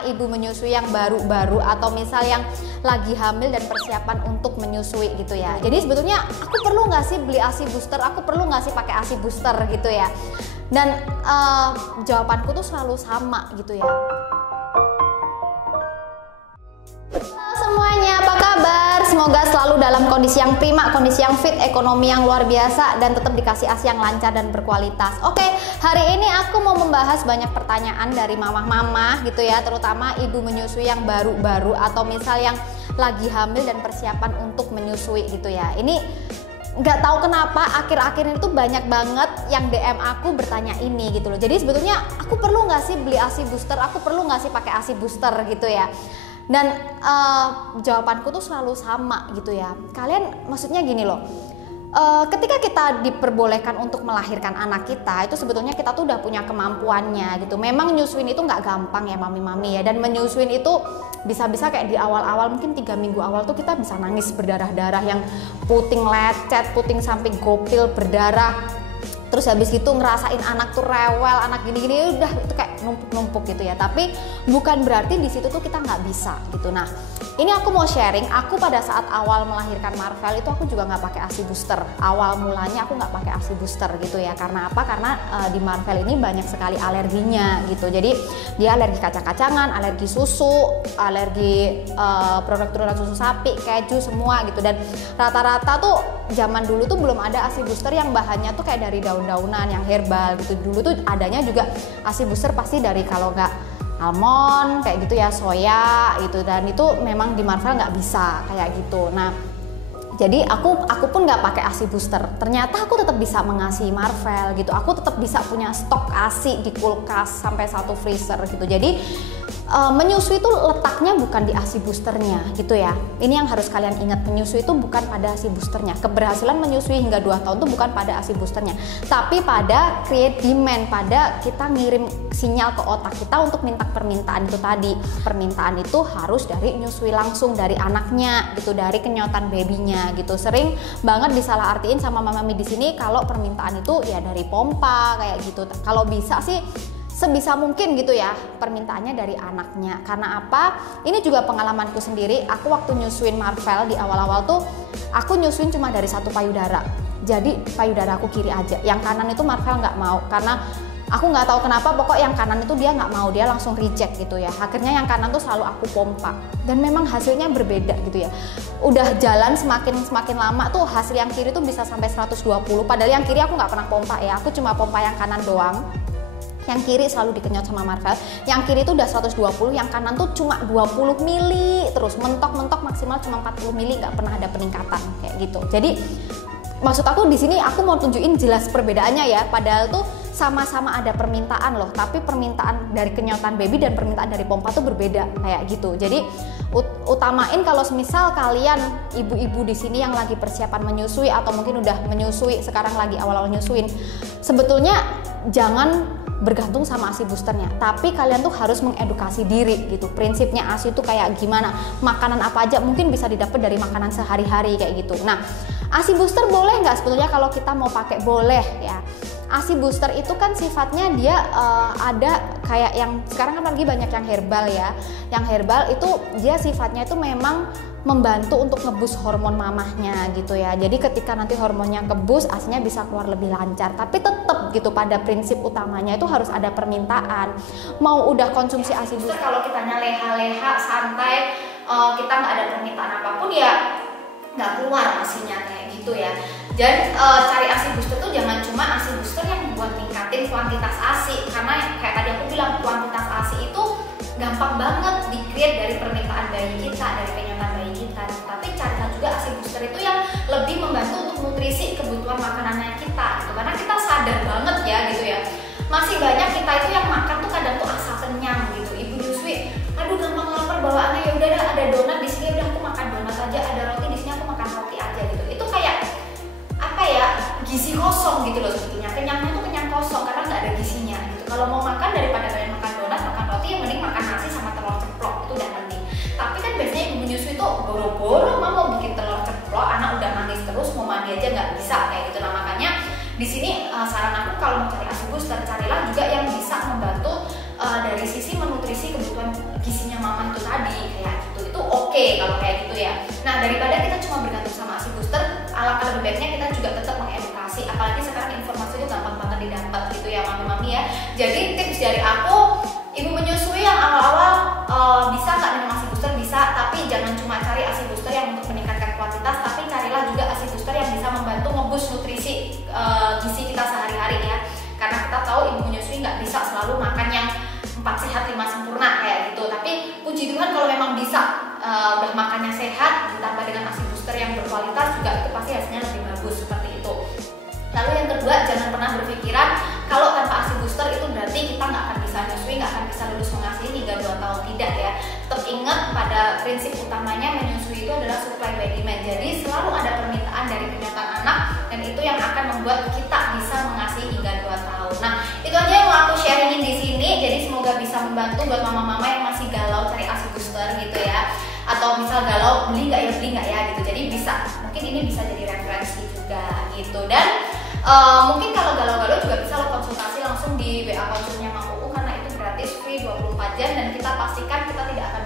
Ibu menyusui yang baru-baru atau misal yang lagi hamil dan persiapan untuk menyusui gitu ya. Jadi sebetulnya aku perlu nggak sih beli ASI booster? Aku perlu nggak sih pakai ASI booster gitu ya? Dan jawabanku tuh selalu sama gitu ya. Halo semuanya, apa kabar? Semoga selalu dalam kondisi yang prima, kondisi yang fit, ekonomi yang luar biasa, dan tetap dikasih ASI yang lancar dan berkualitas. Oke, hari ini aku mau membahas banyak pertanyaan dari mamah-mamah gitu ya, terutama ibu menyusui yang baru-baru atau misal yang lagi hamil dan persiapan untuk menyusui gitu ya. Ini nggak tahu kenapa akhir-akhir ini tuh banyak banget yang DM aku bertanya ini gitu loh. Jadi sebetulnya aku perlu nggak sih beli ASI booster? Aku perlu nggak sih pakai ASI booster gitu ya? Dan jawabanku tuh selalu sama gitu ya. Kalian maksudnya gini loh, ketika kita diperbolehkan untuk melahirkan anak kita, itu sebetulnya kita tuh udah punya kemampuannya gitu. Memang nyusuin itu nggak gampang ya mami-mami ya. Dan menyusuin itu bisa-bisa kayak di awal-awal, mungkin 3 minggu awal tuh kita bisa nangis berdarah-darah, yang puting lecet, puting sampai gopil berdarah. Terus habis itu ngerasain anak tuh rewel, anak gini-gini udah itu kayak numpuk-numpuk gitu ya. Tapi bukan berarti di situ tuh kita nggak bisa gitu. Nah, ini aku mau sharing. Aku pada saat awal melahirkan Marvel itu aku juga nggak pakai ASI booster. Awal mulanya aku nggak pakai ASI booster gitu ya. Karena apa? Karena di Marvel ini banyak sekali alerginya gitu. Jadi dia alergi kacang-kacangan, alergi susu, alergi produk-produk susu sapi, keju semua gitu. Dan rata-rata tuh zaman dulu tuh belum ada ASI booster yang bahannya tuh kayak dari daun-daunan yang herbal gitu. Dulu tuh adanya juga ASI booster pasti dari kalau nggak almond kayak gitu ya, soya gitu. Dan itu memang di Marvel nggak bisa kayak gitu. Nah, jadi aku pun nggak pakai ASI booster. Ternyata aku tetap bisa mengasihi Marvel gitu. Aku tetap bisa punya stok ASI di kulkas sampai 1 freezer gitu. Jadi menyusui itu letaknya bukan di ASI boosternya gitu ya. Ini yang harus kalian ingat, menyusui itu bukan pada ASI boosternya. Keberhasilan menyusui hingga 2 tahun itu bukan pada ASI boosternya, tapi pada create demand, pada kita ngirim sinyal ke otak kita untuk minta permintaan itu tadi. Permintaan itu harus dari nyusui langsung dari anaknya gitu, dari kenyotan babynya gitu. Sering banget disalahartiin sama mami di sini kalau permintaan itu ya dari pompa kayak gitu. Kalau bisa sih sebisa mungkin gitu ya permintaannya dari anaknya. Karena apa? Ini juga pengalamanku sendiri. Aku waktu nyusuin Marvel di awal-awal tuh aku nyusuin cuma dari 1 payudara. Jadi payudara aku kiri aja. Yang kanan itu Marvel nggak mau karena aku nggak tahu kenapa, pokok yang kanan itu dia nggak mau, dia langsung reject gitu ya. Akhirnya yang kanan tuh selalu aku pompa. Dan memang hasilnya berbeda gitu ya. Udah jalan semakin lama tuh hasil yang kiri tuh bisa sampai 120. Padahal yang kiri aku nggak pernah pompa ya. Aku cuma pompa yang kanan doang. Yang kiri selalu dikenyot sama Marvel. Yang kiri itu udah 120, yang kanan tuh cuma 20 mili terus, mentok-mentok maksimal cuma 40 mili, nggak pernah ada peningkatan kayak gitu. Jadi maksud aku di sini aku mau tunjukin jelas perbedaannya ya. Padahal tuh sama-sama ada permintaan loh, tapi permintaan dari kenyotan baby dan permintaan dari pompa tuh berbeda kayak gitu. Jadi utamain kalau semisal kalian ibu-ibu di sini yang lagi persiapan menyusui atau mungkin udah menyusui, sekarang lagi awal-awal nyusuin, sebetulnya jangan bergantung sama ASI boosternya, tapi kalian tuh harus mengedukasi diri gitu. Prinsipnya ASI itu kayak gimana, makanan apa aja mungkin bisa didapat dari makanan sehari-hari kayak gitu. Nah, ASI booster boleh nggak sebetulnya kalau kita mau pakai? Boleh ya. ASI booster itu kan sifatnya dia ada kayak yang sekarang kan lagi banyak yang herbal ya. Yang herbal itu dia sifatnya itu memang membantu untuk ngebus hormon mamahnya gitu ya. Jadi ketika nanti hormonnya kebus, ASInya bisa keluar lebih lancar. Tapi tetap gitu, pada prinsip utamanya itu harus ada permintaan. Mau udah konsumsi ASI booster, kalau kitanya leha-leha santai, kita nggak ada permintaan apapun ya nggak keluar ASInya kayak gitu ya. Dan cari ASI booster tuh jangan cuma ASI booster yang buat ningkatin kuantitas ASI, karena kayak tadi aku bilang kuantitas ASI itu gampang banget di-create dari permintaan bayi kita, dari kenyotan bayi kita. Tapi carilah juga ASI booster itu yang lebih membantu untuk nutrisi kebutuhan makanannya kita gitu. Karena kita sadar banget ya gitu ya, masih banyak kita itu yang makan tuh kadang tuh asal kenyang gitu. Ibu nyusui, aduh gampang lapar bawaannya, ya udah ada donat di sini, udah aku makan donat aja, ada roti di sini aku makan roti aja gitu. Itu kayak apa ya, gizi kosong gitu loh sebetulnya. Kenyangnya tuh kenyang kosong karena nggak ada gizinya gitu. Kalau mau makan, daripada kalian makan donat, makan roti, yang mending makan nasi sama telur ceplok, itu udah penting. Tapi kan biasanya ibu menyusui tuh boro-boro mau bikin telur ceplok, anak udah nangis terus, mau mandi aja nggak bisa kayak gitu. Nah, makanya di sini saran aku kalau mau cari ASI booster, carilah juga yang bisa membantu dari sisi menutrisi kebutuhan gizi mama itu tadi kayak gitu, itu oke kalau kayak gitu ya. Nah, daripada kita cuma bergantung sama ASI booster, alangkah lebih baiknya kita juga tetap mengedukasi, apalagi sekarang informasi itu gampang banget didapat gitu ya mami-mami ya. Jadi tips dari aku, ibu menyusui yang awal-awal bisa nggak minum ASI booster? Bisa, tapi jangan cuma cari ASI booster yang untuk meningkatkan kuantitas, tapi carilah juga ASI booster yang bisa membantu nge-boost nutrisi gizi kita sehari-hari ya. Karena kita tahu ibu menyusui nggak bisa selalu makan yang 4 sehat 5 sempurna kayak gitu. Tapi puji Tuhan kalau memang bisa udah makannya sehat ditambah dengan ASI booster yang berkualitas juga, itu pasti hasilnya lebih bagus seperti itu. Lalu yang kedua, jangan pernah berpikiran kalau tanpa ASI booster itu berarti kita nggak akan bisa menyusui, nggak akan bisa lulus mengasuhi hingga 2 tahun. Tidak ya. Tetap ingat pada prinsip utamanya menyusui itu adalah supply by demand. Jadi selalu ada permintaan dari kenyataan anak, dan itu yang akan membuat kita bisa mengasuhi hingga 2 tahun. Nah, itu aja yang mau aku sharingin di sini. Jadi semoga bisa membantu buat mama-mama yang masih galau cari ASI booster gitu ya. Atau misal galau beli nggak ya gitu. Jadi bisa, mungkin ini bisa jadi referensi juga gitu. Dan mungkin kalau galau-galau juga bisa lo konsultasi langsung di WA konsulnya Mang UU, karena itu gratis, free 24 jam, dan kita pastikan kita tidak akan